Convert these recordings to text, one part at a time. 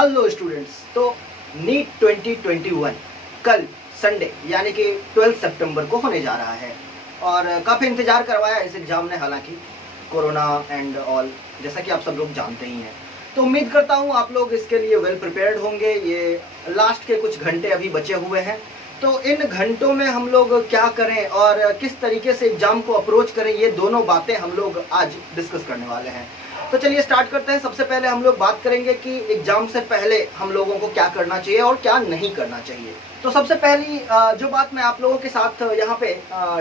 Hello students, तो NEET 2021 कल Sunday यानी कि 12 सितंबर को होने जा रहा है और काफ़ी इंतज़ार करवाया इस एग्ज़ाम ने, हालांकि कोरोना एंड ऑल जैसा कि आप सब लोग जानते ही हैं। तो उम्मीद करता हूँ आप लोग इसके लिए वेल प्रिपेयर्ड होंगे। ये लास्ट के कुछ घंटे अभी बचे हुए हैं, तो इन घंटों में हम लोग क्या करें और किस तरीके से एग्ज़ाम को अप्रोच करें, ये दोनों बातें हम लोग आज डिस्कस करने वाले हैं। तो चलिए स्टार्ट करते हैं। सबसे पहले हम लोग बात करेंगे कि एग्जाम से पहले हम लोगों को क्या करना चाहिए और क्या नहीं करना चाहिए। तो सबसे पहली जो बात मैं आप लोगों के साथ यहाँ पे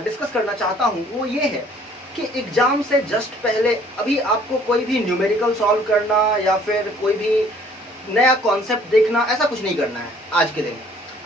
डिस्कस करना चाहता हूँ वो ये है कि एग्जाम से जस्ट पहले अभी आपको कोई भी न्यूमेरिकल सॉल्व करना या फिर कोई भी नया कॉन्सेप्ट देखना, ऐसा कुछ नहीं करना है।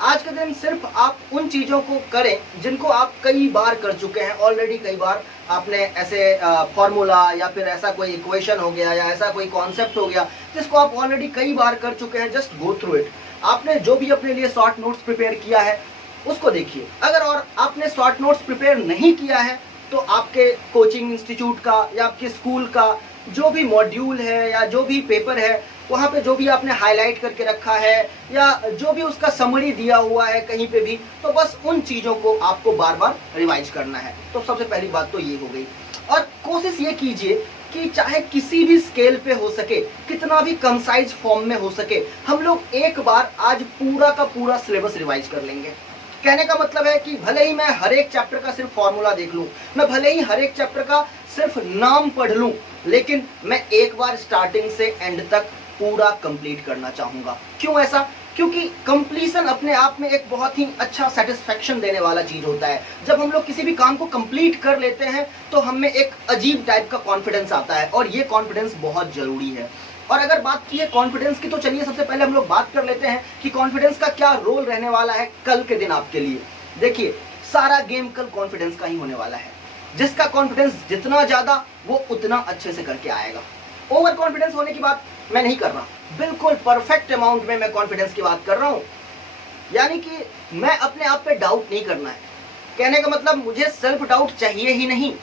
आज के दिन सिर्फ आप उन चीज़ों को करें जिनको आप कई बार कर चुके हैं ऑलरेडी। कई बार आपने ऐसे फॉर्मूला या फिर ऐसा कोई इक्वेशन हो गया या ऐसा कोई कॉन्सेप्ट हो गया जिसको आप ऑलरेडी कई बार कर चुके हैं, जस्ट गो थ्रू इट। आपने जो भी अपने लिए शॉर्ट नोट्स प्रिपेयर किया है उसको देखिए। अगर और आपने शॉर्ट नोट्स प्रिपेयर नहीं किया है तो आपके कोचिंग इंस्टीट्यूट का या आपके स्कूल का जो भी मॉड्यूल है या जो भी पेपर है, वहाँ पे जो भी आपने हाईलाइट करके रखा है या जो भी उसका समरी दिया हुआ है कहीं पे भी, तो बस उन चीज़ों को आपको बार बार रिवाइज करना है। तो सबसे पहली बात तो ये हो गई। और कोशिश ये कीजिए कि चाहे किसी भी स्केल पे हो सके, कितना भी कंसाइज फॉर्म में हो सके, हम लोग एक बार आज पूरा का पूरा सिलेबस रिवाइज कर लेंगे। कहने का मतलब है कि भले ही मैं हर एक चैप्टर का सिर्फ फॉर्मूला देख लूं, मैं भले ही हर एक चैप्टर का सिर्फ नाम पढ़ लूं, लेकिन मैं एक बार स्टार्टिंग से एंड तक पूरा कंप्लीट करना चाहूंगा। क्यों ऐसा? क्योंकि कंप्लीशन अपने आप में एक बहुत ही अच्छा सेटिस्फेक्शन देने वाला चीज होता है। जब हम लोग किसी भी काम को कंप्लीट कर लेते हैं तो हमें एक अजीब टाइप का कॉन्फिडेंस आता है और ये कॉन्फिडेंस बहुत जरूरी है। और अगर बात की है कॉन्फिडेंस की, तो चलिए सबसे पहले हम लोग बात कर लेते हैं कि कॉन्फिडेंस का क्या रोल रहने वाला है कल के दिन आपके लिए। देखिए, सारा गेम कल कॉन्फिडेंस का ही होने वाला है। जिसका कॉन्फिडेंस जितना ज्यादा, वो उतना अच्छे से करके आएगा। ओवर कॉन्फिडेंस होने की बात मैं नहीं कर रहा, बिल्कुल परफेक्ट अमाउंट में मैं कॉन्फिडेंस की बात कर रहा हूं। यानी कि मैं अपने आप पे डाउट नहीं करना है। कहने का मतलब मुझे सेल्फ डाउट चाहिए ही नहीं,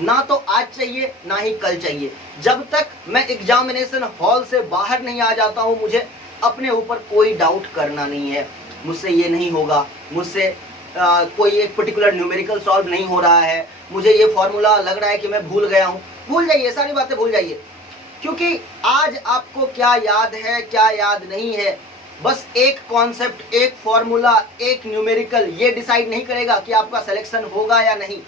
ना तो आज चाहिए ना ही कल चाहिए। जब तक मैं एग्जामिनेशन हॉल से बाहर नहीं आ जाता हूं, मुझे अपने ऊपर कोई डाउट करना नहीं है। मुझसे ये नहीं होगा, मुझसे कोई एक पर्टिकुलर न्यूमेरिकल सॉल्व नहीं हो रहा है, मुझे ये फॉर्मूला लग रहा है कि मैं भूल गया हूं। भूल जाइए, सारी बातें भूल जाइए। क्योंकि आज आपको क्या याद है क्या याद नहीं है, बस एक कॉन्सेप्ट, एक फॉर्मूला, एक न्यूमेरिकल, ये डिसाइड नहीं करेगा कि आपका सिलेक्शन होगा या नहीं।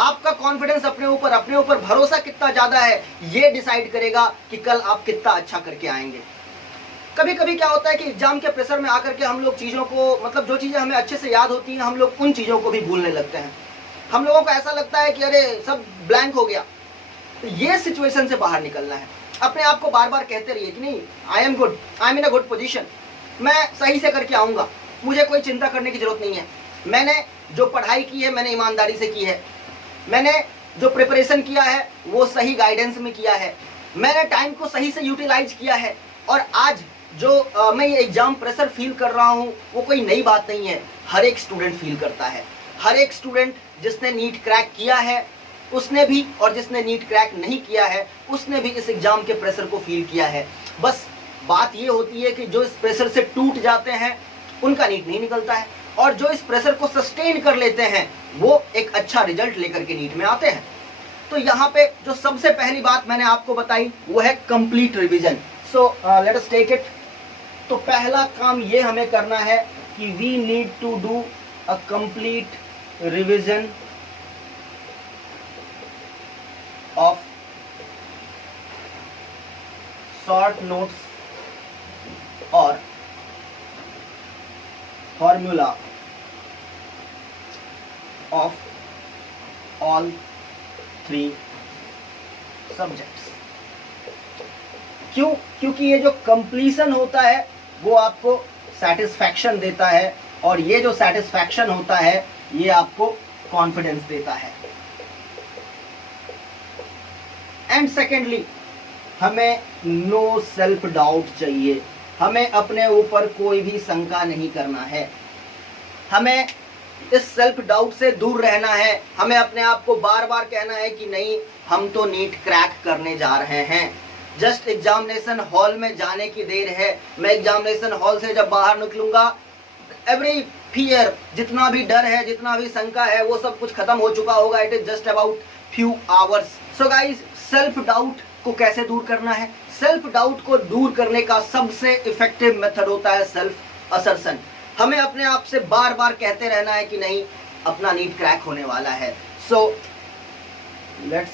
आपका कॉन्फिडेंस अपने ऊपर भरोसा कितना ज्यादा है, ये डिसाइड करेगा कि कल आप कितना अच्छा करके आएंगे। कभी कभी क्या होता है कि एग्जाम के प्रेशर में आकर के हम लोग चीज़ों को, मतलब जो चीज़ें हमें अच्छे से याद होती हैं, हम लोग उन चीज़ों को भी भूलने लगते हैं। हम लोगों को ऐसा लगता है कि अरे सब ब्लैंक हो गया। तो ये सिचुएशन से बाहर निकलना है। अपने आप को बार बार कहते रहिए कि नहीं, I am good, I am in a good position, मैं सही से करके आऊँगा, मुझे कोई चिंता करने की जरूरत नहीं है। मैंने जो पढ़ाई की है मैंने ईमानदारी से की है, मैंने जो प्रिपरेशन किया है वो सही गाइडेंस में किया है, मैंने टाइम को सही से यूटिलाइज किया है। और आज जो मैं ये एग्जाम प्रेशर फील कर रहा हूँ वो कोई नई बात नहीं है, हर एक स्टूडेंट फील करता है। हर एक स्टूडेंट जिसने नीट क्रैक किया है उसने भी, और जिसने नीट क्रैक नहीं किया है उसने भी इस एग्जाम के प्रेशर को फील किया है। बस बात ये होती है कि जो इस प्रेशर से टूट जाते हैं उनका नीट नहीं निकलता है, और जो इस प्रेशर को सस्टेन कर लेते हैं वो एक अच्छा रिजल्ट लेकर के नीट में आते हैं। तो यहाँ पे जो सबसे पहली बात मैंने आपको बताई वो है complete revision. So let us take it. तो पहला काम ये हमें करना है कि we need to do a complete revision of short notes और फॉर्मूला ऑफ ऑल 3 सब्जेक्ट्स। क्यों? क्योंकि ये जो कंप्लीशन होता है वो आपको सेटिस्फैक्शन देता है, और ये जो सेटिस्फैक्शन होता है ये आपको कॉन्फिडेंस देता है। एंड सेकेंडली, हमें नो सेल्फ डाउट चाहिए। हमें अपने ऊपर कोई भी शंका नहीं करना है, हमें इस सेल्फ डाउट से दूर रहना है। हमें अपने आप को बार बार कहना है कि नहीं, हम तो नीट क्रैक करने जा रहे हैं। जस्ट एग्जामिनेशन हॉल में जाने की देर है। मैं एग्जामिनेशन हॉल से जब बाहर निकलूंगा, एवरी फियर, जितना भी डर है, जितना भी शंका है, वो सब कुछ खत्म हो चुका होगा। It is just about few hours. So guys, self doubt को कैसे दूर करना है? सेल्फ डाउट को दूर करने का सबसे इफेक्टिव मेथड होता है सेल्फ असर्शन। हमें अपने आप से बार बार कहते रहना है कि नहीं, अपना नीट क्रैक होने वाला है। So let's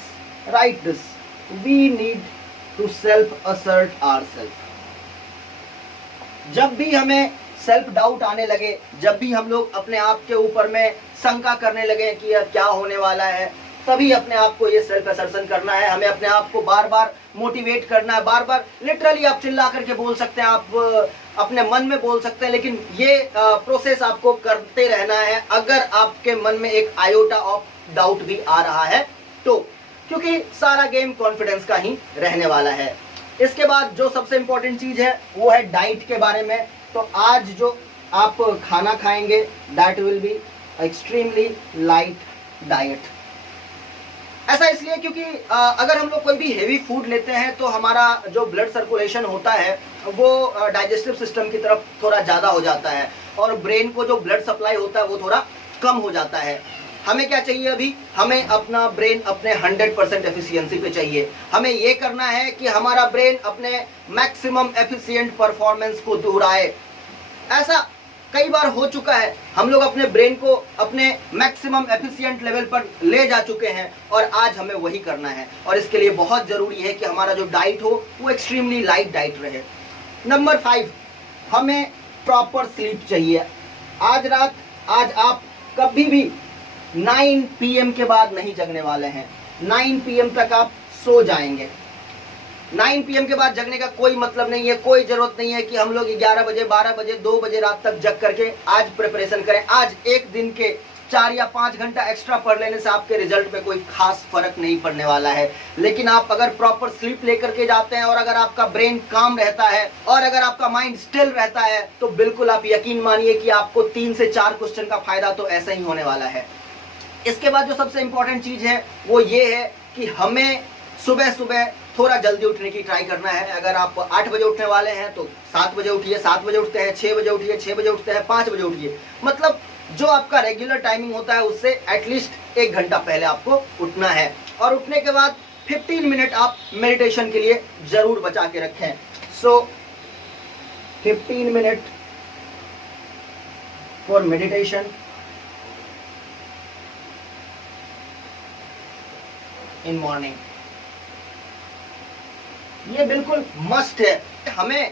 write this, we need to self assert ourselves. जब भी हमें सेल्फ डाउट आने लगे, जब भी हम लोग अपने आप के ऊपर में शंका करने लगे कि यह क्या होने वाला है, तभी अपने आप को ये सेल्फ असर्शन करना है। हमें अपने आप को बार बार मोटिवेट करना है, बार बार लिटरली आप चिल्ला करके बोल सकते हैं, आप अपने मन में बोल सकते हैं, लेकिन ये प्रोसेस आपको करते रहना है अगर आपके मन में एक आयोटा ऑफ डाउट भी आ रहा है तो, क्योंकि सारा गेम कॉन्फिडेंस का ही रहने वाला है। इसके बाद जो सबसे इंपॉर्टेंट चीज है वो है डाइट के बारे में। तो आज जो आप खाना खाएंगे, that will be extremely light diet. ऐसा इसलिए क्योंकि अगर हम लोग कोई भी हेवी फूड लेते हैं तो हमारा जो ब्लड सर्कुलेशन होता है वो डाइजेस्टिव सिस्टम की तरफ थोड़ा ज़्यादा हो जाता है और ब्रेन को जो ब्लड सप्लाई होता है वो थोड़ा कम हो जाता है। हमें क्या चाहिए अभी? हमें अपना ब्रेन अपने 100% एफिशिएंसी पे चाहिए। हमें ये करना है कि हमारा ब्रेन अपने मैक्सिमम एफिशिएंट परफॉर्मेंस को दोहराए। ऐसा कई बार हो चुका है, हम लोग अपने ब्रेन को अपने मैक्सिमम एफिशिएंट लेवल पर ले जा चुके हैं और आज हमें वही करना है। और इसके लिए बहुत जरूरी है कि हमारा जो डाइट हो वो एक्सट्रीमली लाइट डाइट रहे। नंबर 5, हमें प्रॉपर स्लीप चाहिए। आज रात, आज आप कभी भी 9 PM के बाद नहीं जगने वाले हैं। 9 PM तक आप सो जाएंगे। 9 PM के बाद जगने का कोई मतलब नहीं है, कोई जरूरत नहीं है कि हम लोग 11 बजे, 12 बजे, 2 बजे रात तक जग करके आज प्रिपरेशन करें। आज एक दिन के 4 या 5 घंटा एक्स्ट्रा पढ़ लेने से आपके रिजल्ट पे कोई खास फर्क नहीं पड़ने वाला है। लेकिन आप अगर प्रॉपर स्लीप लेकर के जाते हैं और अगर आपका ब्रेन काम रहता है और अगर आपका माइंड स्टिल रहता है तो बिल्कुल आप यकीन मानिए कि आपको 3 से 4 क्वेश्चन का फायदा तो ऐसा ही होने वाला है। इसके बाद जो सबसे इंपॉर्टेंट चीज है वो ये है कि हमें सुबह सुबह थोड़ा जल्दी उठने की ट्राई करना है। अगर आप 8 बजे उठने वाले हैं तो 7 बजे उठिए, 7 बजे उठते हैं 6 बजे उठिए, 6 बजे उठते हैं 5 बजे उठिए। मतलब जो आपका रेगुलर टाइमिंग होता है उससे एटलीस्ट 1 घंटा पहले आपको उठना है। और उठने के बाद 15 मिनट आप मेडिटेशन के लिए जरूर बचा के रखें। सो 15 minute for meditation in morning, ये बिल्कुल मस्ट है। हमें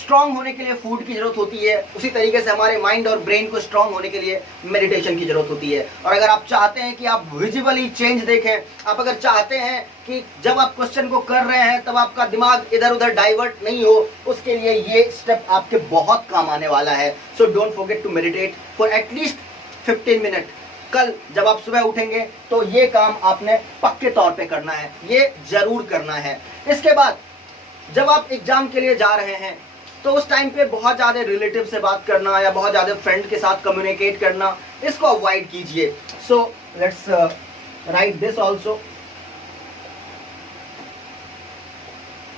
स्ट्रांग होने के लिए फूड की जरूरत होती है, उसी तरीके से हमारे माइंड और ब्रेन को स्ट्रांग होने के लिए मेडिटेशन की जरूरत होती है। और अगर आप चाहते हैं कि आप विजुअली चेंज देखें, आप अगर चाहते हैं कि जब आप क्वेश्चन को कर रहे हैं तब आपका दिमाग इधर उधर डाइवर्ट नहीं हो, उसके लिए ये स्टेप आपके बहुत काम आने वाला है। So don't forget to meditate for at least 15 minute. कल जब आप सुबह उठेंगे तो ये काम आपने पक्के तौर पे करना है, ये जरूर करना है। इसके बाद जब आप एग्जाम के लिए जा रहे हैं तो उस टाइम पे बहुत ज़्यादा रिलेटिव से बात करना या बहुत ज़्यादा फ्रेंड के साथ कम्युनिकेट करना, इसको अवॉइड कीजिए। So let's write this also,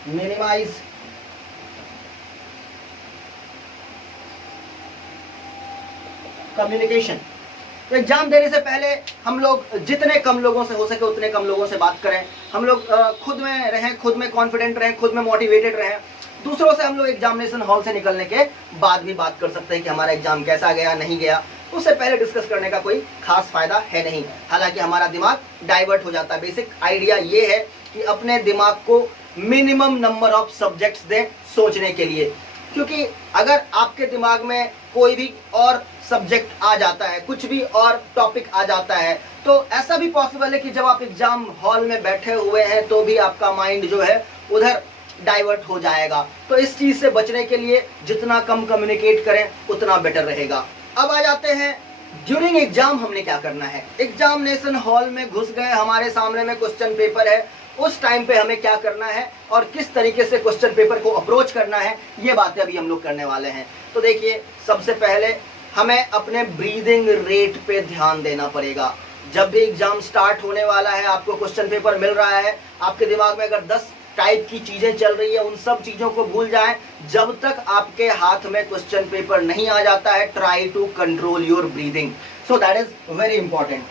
minimise communication. तो एग्जाम देने से पहले हम लोग जितने कम लोगों से हो सके उतने कम लोगों से बात करें। हम लोग खुद में रहें, खुद में कॉन्फिडेंट रहें, खुद में मोटिवेटेड रहें। दूसरों से हम लोग एग्जामिनेशन हॉल से निकलने के बाद भी बात कर सकते हैं कि हमारा एग्जाम कैसा गया, नहीं गया। उससे पहले डिस्कस करने का कोई खास फायदा है नहीं, हालांकि हमारा दिमाग डाइवर्ट हो जाता है। बेसिक आइडिया ये है कि अपने दिमाग को मिनिमम नंबर ऑफ सब्जेक्ट्स दें सोचने के लिए, क्योंकि अगर आपके दिमाग में कोई भी और सब्जेक्ट आ जाता है, कुछ भी और टॉपिक आ जाता है, तो ऐसा भी पॉसिबल है कि जब आप एग्जाम हॉल में बैठे हुए हैं तो भी आपका माइंड जो है उधर डाइवर्ट हो जाएगा। तो इस चीज से बचने के लिए जितना कम कम्युनिकेट करें उतना बेटर रहेगा। अब आ जाते हैं ड्यूरिंग एग्जाम हमने क्या करना है। एग्जामिनेशन हॉल में घुस गए, हमारे सामने में क्वेश्चन पेपर है, उस टाइम पे हमें क्या करना है और किस तरीके से क्वेश्चन पेपर को अप्रोच करना है, ये बातें अभी हम लोग करने वाले हैं। तो देखिए, सबसे पहले हमें अपने ब्रीदिंग रेट पे ध्यान देना पड़ेगा। जब भी एग्जाम स्टार्ट होने वाला है, आपको क्वेश्चन पेपर मिल रहा है, आपके दिमाग में अगर 10 टाइप की चीजें चल रही है उन सब चीजों को भूल जाएं। जब तक आपके हाथ में क्वेश्चन पेपर नहीं आ जाता है, try to control your breathing, so that is very important.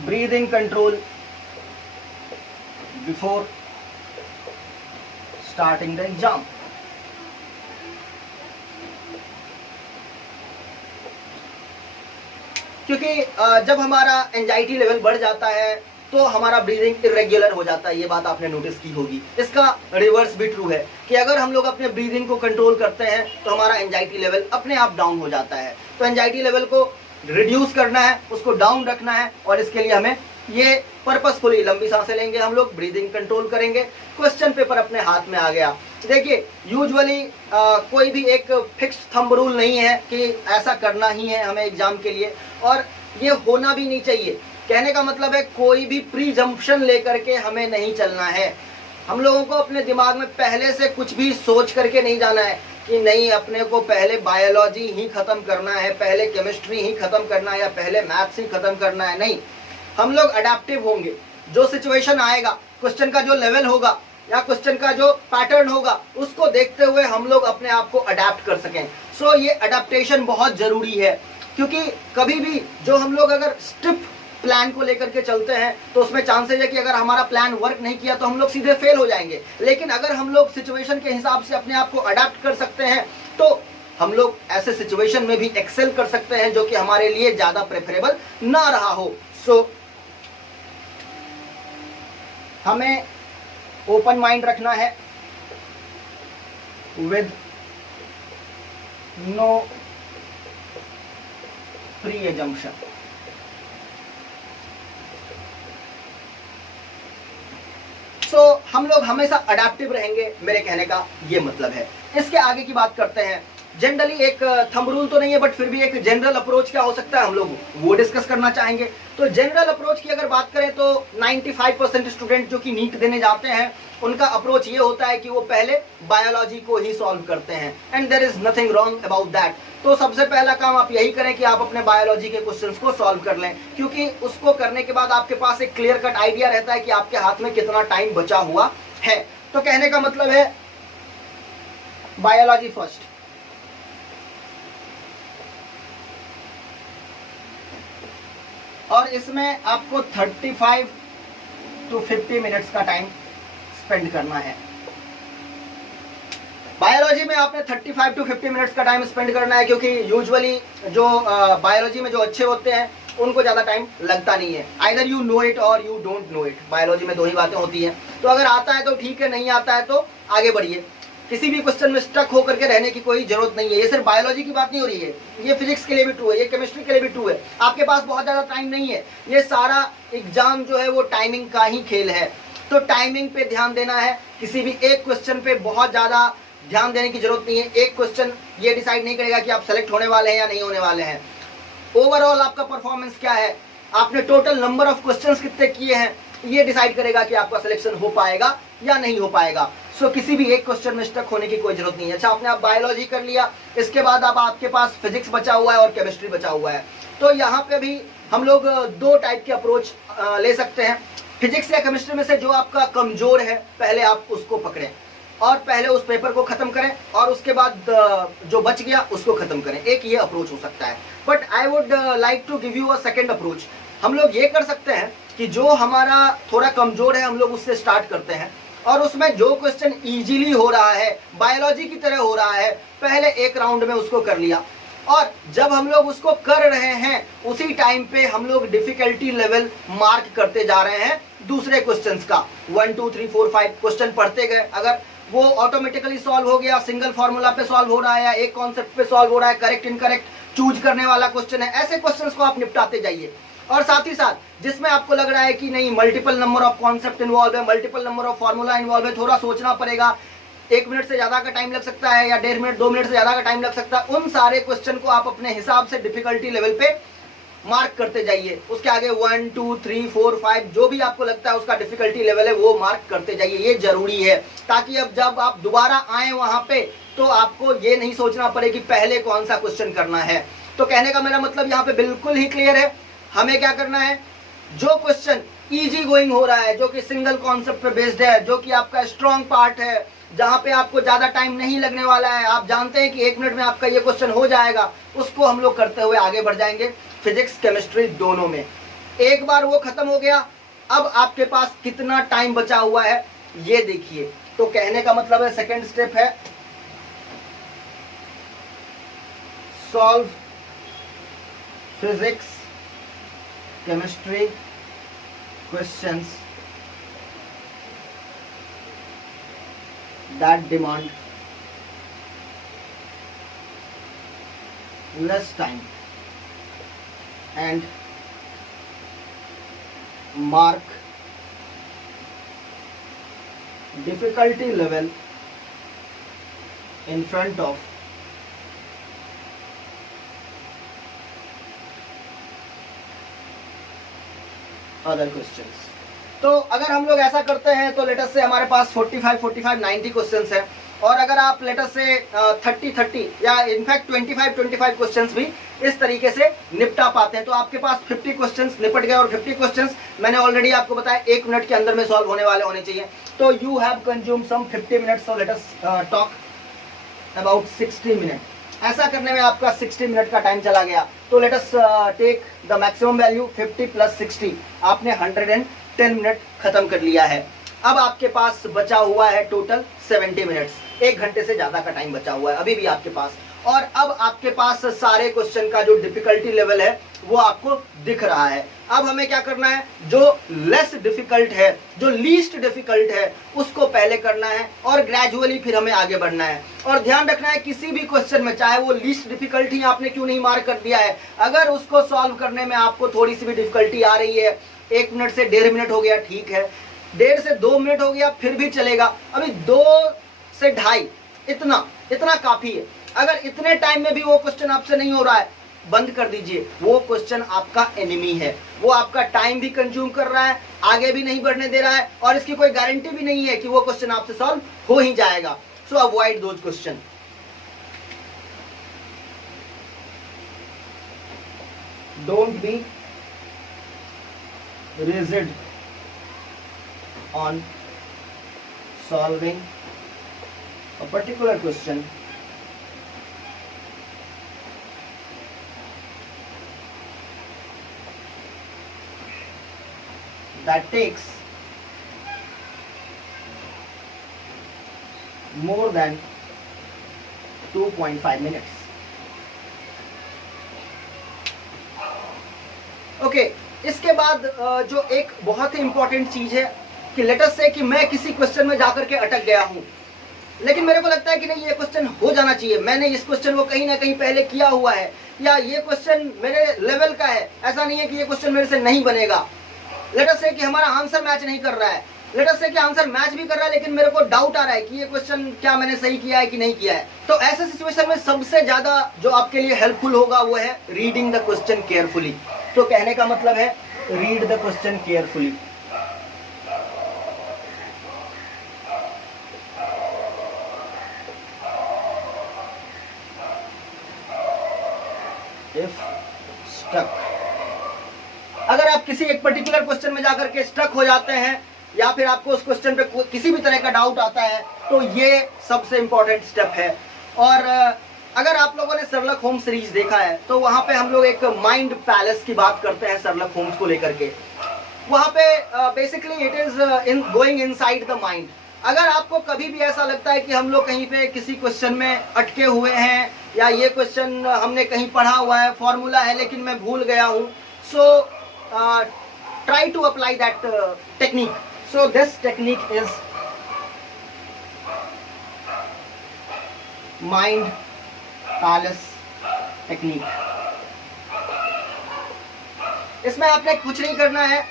Breathing control before starting the exam. क्योंकि जब हमारा एंजाइटी लेवल बढ़ जाता है तो हमारा ब्रीदिंग इरेगुलर हो जाता है, ये बात आपने नोटिस की होगी। इसका रिवर्स भी ट्रू है कि अगर हम लोग अपने ब्रीदिंग को कंट्रोल करते हैं तो हमारा एंजाइटी लेवल अपने आप डाउन हो जाता है। तो एंजाइटी लेवल को रिड्यूस करना है, उसको डाउन रखना है, और इसके लिए हमें ये पर्पसफुली लंबी सांसें लेंगे, हम लोग ब्रीदिंग कंट्रोल करेंगे। क्वेश्चन पेपर अपने हाथ में आ गया। देखिए यूजुअली कोई भी एक फिक्स्ड थंब रूल नहीं है कि ऐसा करना ही है हमें एग्जाम के लिए, और ये होना भी नहीं चाहिए। कहने का मतलब है कोई भी प्री जम्पशन लेकर के हमें नहीं चलना है। हम लोगों को अपने दिमाग में पहले से कुछ भी सोच करके नहीं जाना है कि नहीं अपने को पहले बायोलॉजी ही खत्म करना है, पहले केमिस्ट्री ही खत्म करना है, या पहले मैथ्स ही खत्म करना है। नहीं, हम लोग अडेप्टिव होंगे। जो सिचुएशन आएगा, क्वेश्चन का जो लेवल होगा या क्वेश्चन का जो पैटर्न होगा, उसको देखते हुए हम लोग अपने आप को अडेप्ट कर सकें। सो ये अडेप्टेशन बहुत जरूरी है, क्योंकि कभी भी जो हम लोग अगर स्ट्रिक्ट प्लान को लेकर के चलते हैं तो उसमें चांसेस है कि अगर हमारा प्लान वर्क नहीं किया तो हम लोग सीधे फेल हो जाएंगे। लेकिन अगर हम लोग सिचुएशन के हिसाब से अपने आप को अडेप्ट कर सकते हैं तो हम लोग ऐसे सिचुएशन में भी एक्सेल कर सकते हैं जो कि हमारे लिए ज्यादा प्रेफरेबल ना रहा हो। सो हमें ओपन माइंड रखना है विद नो प्री एजम्पशन। सो हम लोग हमेशा अडेप्टिव रहेंगे, मेरे कहने का ये मतलब है। इसके आगे की बात करते हैं। जनरली एक थंब रूल तो नहीं है, बट फिर भी एक जनरल अप्रोच क्या हो सकता है हम लोग वो डिस्कस करना चाहेंगे। तो जनरल अप्रोच की अगर बात करें तो 95% स्टूडेंट जो कि नीट देने जाते हैं उनका अप्रोच ये होता है कि वो पहले बायोलॉजी को ही सॉल्व करते हैं, and there is nothing wrong about that. तो सबसे पहला काम आप यही करें कि आप अपने बायोलॉजी के क्वेश्चंस को सॉल्व कर लें, क्योंकि उसको करने के बाद आपके पास एक क्लियर कट आइडिया रहता है कि आपके हाथ में कितना टाइम बचा हुआ है। तो कहने का मतलब है बायोलॉजी फर्स्ट। और इसमें आपको 35 to 50 मिनट्स का टाइम स्पेंड करना है। बायोलॉजी में आपने 35 to 50 मिनट्स का टाइम स्पेंड करना है, क्योंकि यूजुअली जो बायोलॉजी में जो अच्छे होते हैं उनको ज्यादा टाइम लगता नहीं है। आइदर यू नो इट और you don't know it. Biology में दो ही बातें होती हैं। तो अगर आता है तो ठीक है, नहीं आता है तो आगे बढ़िए। किसी भी क्वेश्चन में स्टक होकर के रहने की कोई जरूरत नहीं है। ये सिर्फ बायोलॉजी की बात नहीं हो रही है, ये फिजिक्स के लिए भी ट्रू है, ये केमिस्ट्री के लिए भी ट्रू है। आपके पास बहुत ज्यादा टाइम नहीं है, ये सारा एग्जाम जो है वो टाइमिंग का ही खेल है। तो टाइमिंग पे ध्यान देना है। किसी भी एक क्वेश्चन पे बहुत ज्यादा ध्यान देने की जरूरत नहीं है। एक क्वेश्चन ये डिसाइड नहीं करेगा कि आप सेलेक्ट होने वाले हैं या नहीं होने वाले हैं। ओवरऑल आपका परफॉर्मेंस क्या है, आपने टोटल नंबर ऑफ क्वेश्चंस कितने किए हैं, ये डिसाइड करेगा कि आपका सिलेक्शन हो पाएगा या नहीं हो पाएगा। सो किसी भी एक क्वेश्चन में स्टक होने की कोई जरूरत नहीं है। अच्छा, आपने आप बायोलॉजी कर लिया, इसके बाद अब आपके पास फिजिक्स बचा हुआ है और केमिस्ट्री बचा हुआ है। तो यहाँ पे भी हम लोग दो टाइप की अप्रोच ले सकते हैं। फिजिक्स या केमिस्ट्री में से जो आपका कमजोर है पहले आप उसको पकड़ें और पहले उस पेपर को खत्म करें, और उसके बाद जो बच गया उसको खत्म करें। एक ये अप्रोच हो सकता है। But I would like to give you a second approach. हम लोग ये कर सकते हैं कि जो हमारा थोड़ा कमजोर है हम लोग उससे स्टार्ट करते हैं, और उसमें जो क्वेश्चन इजीली हो रहा है, बायोलॉजी की तरह हो रहा है, पहले एक राउंड में उसको कर लिया। और जब हम लोग उसको कर रहे हैं उसी टाइम पे हम लोग डिफिकल्टी लेवल मार्क करते जा रहे हैं दूसरे क्वेश्चंस का। 1 2 3 4 5 क्वेश्चन पढ़ते गए। अगर वो ऑटोमेटिकली सॉल्व हो गया, सिंगल फॉर्मूला पे सॉल्व हो रहा है या एक कॉन्सेप्ट पे सॉल्व हो रहा है, करेक्ट इनकरेक्ट चूज करने वाला क्वेश्चन है, ऐसे क्वेश्चंस को आप निपटाते जाइए। और साथ ही साथ जिसमें आपको लग रहा है कि नहीं multiple number of concept involve है, multiple number of formula involve है, थोड़ा सोचना पड़ेगा, 1 मिनट से ज्यादा का टाइम लग सकता है या 1.5 मिनट 2 मिनट से ज्यादा का टाइम लग सकता है, उन सारे क्वेश्चन को आप अपने हिसाब से डिफिकल्टी लेवल पे मार्क करते जाइए। उसके आगे 1 2 3 4 5 जो भी आपको लगता है उसका डिफिकल्टी लेवल है वो मार्क करते जाइए। ये जरूरी है, ताकि अब जब आप दोबारा आए वहां पे तो आपको ये नहीं सोचना पड़े कि पहले कौन सा क्वेश्चन करना है। तो कहने का मेरा मतलब यहाँ पे बिल्कुल ही क्लियर है। हमें क्या करना है, जो क्वेश्चन इजी गोइंग हो रहा है, जो कि सिंगल कॉन्सेप्ट पे बेस्ड है, जो कि आपका स्ट्रॉन्ग पार्ट है, जहां पे आपको ज्यादा टाइम नहीं लगने वाला है, आप जानते हैं कि 1 मिनट में आपका ये क्वेश्चन हो जाएगा, उसको हम लोग करते हुए आगे बढ़ जाएंगे फिजिक्स केमिस्ट्री दोनों में। एक बार वो खत्म हो गया, अब आपके पास कितना टाइम बचा हुआ है ये देखिए। तो कहने का मतलब है सेकेंड स्टेप है solve physics chemistry questions that demand less time and mark difficulty level in front of other questions। तो अगर हम लोग ऐसा करते हैं तो लेटर से हमारे पास 45 90 क्वेश्चंस है, और अगर आप लेटर से 30 या इनफैक्ट 25 क्वेश्चंस भी इस तरीके से निपटा पाते हैं, तो आपके पास 50 क्वेश्चंस निपट गए। और 50 क्वेश्चंस मैंने ऑलरेडी आपको बताया 1 मिनट के अंदर में सॉल्व होने वाले होने चाहिए। तो you have consume some 50 minutes, so let us talk about 60 minute. ऐसा करने में आपका 60 मिनट का टाइम चला गया। तो let us take the maximum value 50 + 60, आपने 110 मिनट खत्म कर लिया है। अब आपके पास बचा हुआ है टोटल 70 मिनट्स, 1 घंटे से ज्यादा का टाइम बचा हुआ है अभी भी आपके पास। और अब आपके पास सारे क्वेश्चन का जो डिफिकल्टी लेवल है वो आपको दिख रहा है। अब हमें क्या करना है, जो लेस डिफिकल्ट है, जो लीस्ट डिफिकल्ट है, उसको पहले करना है और ग्रेजुअली फिर हमें आगे बढ़ना है। और ध्यान रखना है किसी भी क्वेश्चन में, चाहे वो लीस्ट डिफिकल्ट ही आपने क्यों नहीं मार्क कर दिया है, अगर उसको सॉल्व करने में आपको थोड़ी सी भी डिफिकल्टी आ रही है, 1 मिनट से 1.5 मिनट हो गया ठीक है, 1.5 से 2 मिनट हो गया फिर भी चलेगा, अभी 2 से 2.5 इतना काफी है। अगर इतने टाइम में भी वो क्वेश्चन आपसे नहीं हो रहा है, बंद कर दीजिए, वो क्वेश्चन आपका एनिमी है, वो आपका टाइम भी कंज्यूम कर रहा है, आगे भी नहीं बढ़ने दे रहा है, और इसकी कोई गारंटी भी नहीं है कि वो क्वेश्चन आपसे सॉल्व हो ही जाएगा। सो avoid those question. Don't be rigid on solving a particular question that takes more than 2.5 minutes। Okay, इसके बाद जो एक बहुत ही इंपॉर्टेंट चीज है कि लेट अस से कि मैं किसी क्वेश्चन में जाकर के अटक गया हूं, लेकिन मेरे को लगता है कि नहीं ये क्वेश्चन हो जाना चाहिए, मैंने इस क्वेश्चन को कहीं ना कहीं पहले किया हुआ है, या ये क्वेश्चन मेरे लेवल का है, ऐसा नहीं है कि ये क्वेश्चन मेरे से नहीं बनेगा। लेट अस से कि हमारा आंसर मैच नहीं कर रहा है, लेट अस से कि आंसर मैच भी कर रहा है लेकिन मेरे को डाउट आ रहा है कि ये क्वेश्चन क्या मैंने सही किया है कि नहीं किया है। तो ऐसे सिचुएशन में सबसे ज्यादा जो आपके लिए हेल्पफुल होगा वो है रीडिंग द क्वेश्चन केयरफुली। तो कहने का मतलब है read the question carefully. If stuck, अगर आप किसी एक पर्टिकुलर क्वेश्चन में जाकर के स्टक हो जाते हैं या फिर आपको उस क्वेश्चन पे किसी भी तरह का डाउट आता है, तो ये सबसे इंपॉर्टेंट स्टेप है। और अगर आप लोगों ने शर्लक होम्स सीरीज देखा है तो वहां पे हम लोग एक माइंड पैलेस की बात करते हैं शर्लक होम्स को लेकर के। वहां पे basically it is in going inside the mind. अगर आपको कभी भी ऐसा लगता है कि हम लोग कहीं पे किसी क्वेश्चन में अटके हुए हैं, या ये क्वेश्चन हमने कहीं पढ़ा हुआ है, फॉर्मूला है लेकिन मैं भूल गया हूं, so try to apply that technique. So this technique is mind palace technique. इसमें आपने कुछ नहीं करना है,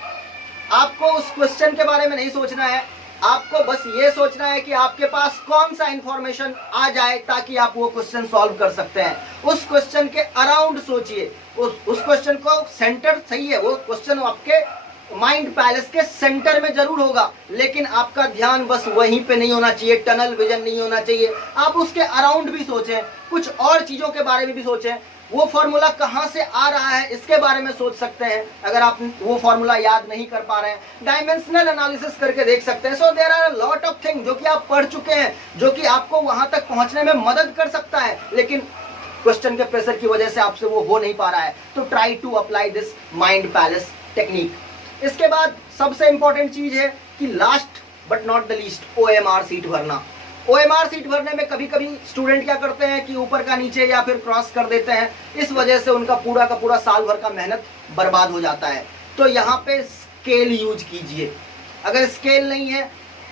आपको उस क्वेश्चन के बारे में नहीं सोचना है, आपको बस ये सोचना है कि आपके पास कौन सा इंफॉर्मेशन आ जाए ताकि आप वो क्वेश्चन सॉल्व कर सकते हैं। उस क्वेश्चन के अराउंड सोचिए, उस क्वेश्चन को सेंटर सही है, वो क्वेश्चन आपके माइंड पैलेस के सेंटर में जरूर होगा, लेकिन आपका ध्यान बस वहीं पे नहीं होना चाहिए, टनल विजन नहीं होना चाहिए। आप उसके अराउंड भी सोचें, कुछ और चीजों के बारे में भी सोचें, वो फॉर्मूला कहाँ से आ रहा है इसके बारे में सोच सकते हैं, अगर आप वो फॉर्मूला याद नहीं कर पा रहे हैं। डायमेंशनल एनालिसिस करके देख सकते हैं। So there are lot of thing जो कि आप पढ़ चुके हैं, जो कि आपको वहां तक पहुंचने में मदद कर सकता है, लेकिन क्वेश्चन के प्रेशर की वजह से आपसे वो हो नहीं पा रहा है। तो try to apply this mind palace technique. इसके बाद सबसे इंपॉर्टेंट चीज है कि last but not the least, OMR sheet भरना। OMR सीट भरने में कभी कभी स्टूडेंट क्या करते हैं कि ऊपर का नीचे या फिर क्रॉस कर देते हैं, इस वजह से उनका पूरा का पूरा साल भर का मेहनत बर्बाद हो जाता है। तो यहाँ पे स्केल यूज कीजिए। अगर स्केल नहीं है,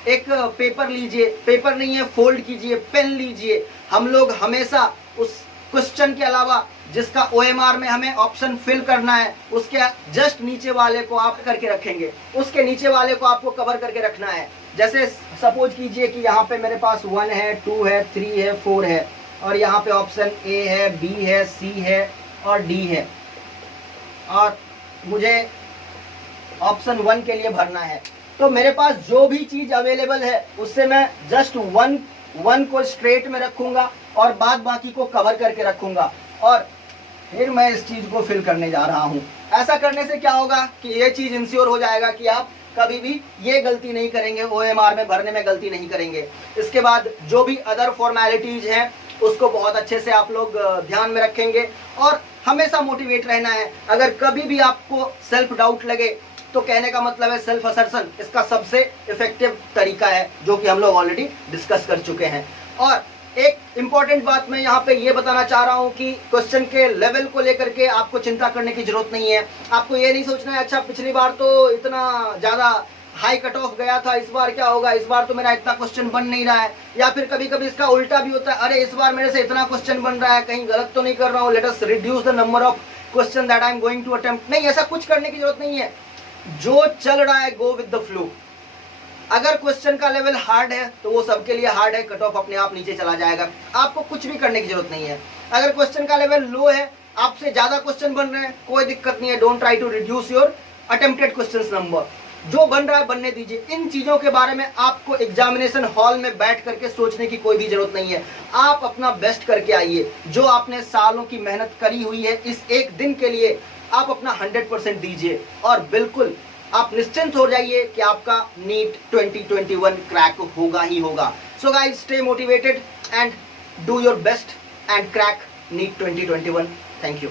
एक पेपर लीजिए, पेपर नहीं है फोल्ड कीजिए, पेन लीजिए। हम लोग हमेशा उस क्वेश्चन के अलावा जिसका OMR में हमें ऑप्शन फिल करना है, उसके जस्ट नीचे वाले को आप करके रखेंगे, उसके नीचे वाले को आपको कवर करके रखना है। जैसे सपोज कीजिए कि यहाँ पे मेरे पास 1 है, 2 है, 3 है, 4 है, और यहाँ पे ऑप्शन A है, B है, C है और D है, और मुझे ऑप्शन 1 के लिए भरना है। तो मेरे पास जो भी चीज अवेलेबल है उससे मैं जस्ट वन को स्ट्रेट में रखूंगा और बाद बाकी को कवर करके रखूंगा, और फिर मैं इस चीज को फिल करने जा रहा हूं। ऐसा करने से क्या होगा कि ये चीज इंश्योर हो जाएगा कि आप कभी भी ये गलती नहीं करेंगे, OMR में भरने में गलती नहीं करेंगे। इसके बाद जो भी अदर फॉर्मेलिटीज हैं उसको बहुत अच्छे से आप लोग ध्यान में रखेंगे, और हमेशा मोटिवेट रहना है। अगर कभी भी आपको सेल्फ डाउट लगे तो कहने का मतलब है सेल्फ असर्शन इसका सबसे इफेक्टिव तरीका है, जो कि हम लोग ऑलरेडी डिस्कस कर चुके हैं। और एक इंपॉर्टेंट बात मैं यहाँ पे ये बताना चाह रहा हूँ कि क्वेश्चन के लेवल को लेकर के आपको चिंता करने की जरूरत नहीं है। आपको ये नहीं सोचना है अच्छा पिछली बार तो इतना ज्यादा हाई कट ऑफ गया था, इस बार क्या होगा, इस बार तो मेरा इतना क्वेश्चन बन नहीं रहा है। या फिर कभी कभी इसका उल्टा भी होता है, अरे इस बार मेरे से इतना क्वेश्चन बन रहा है, कहीं गलत तो नहीं कर रहा हूँ, let us reduce the number of question that I am going to attempt. नहीं, ऐसा कुछ करने की जरूरत नहीं है। जो चल रहा है गो विद द फ्लो। अगर क्वेश्चन का लेवल हार्ड है तो वो सबके लिए हार्ड है, कट ऑफ अपने आप नीचे चला जाएगा, आपको कुछ भी करने की जरूरत नहीं है। अगर क्वेश्चन का लेवल लो है, आपसे ज्यादा क्वेश्चन बन रहे हैं, कोई दिक्कत नहीं है, don't try to reduce your attempted questions number. जो बन रहा है बनने दीजिए। इन चीजों के बारे में आपको एग्जामिनेशन हॉल में बैठ करके सोचने की कोई भी जरूरत नहीं है। आप अपना बेस्ट करके आइए। जो आपने सालों की मेहनत करी हुई है इस एक दिन के लिए आप अपना 100% दीजिए, और बिल्कुल आप निश्चिंत हो जाइए कि आपका नीट 2021 क्रैक होगा ही होगा। So guys, stay motivated and do your best and crack NEET 2021। Thank you.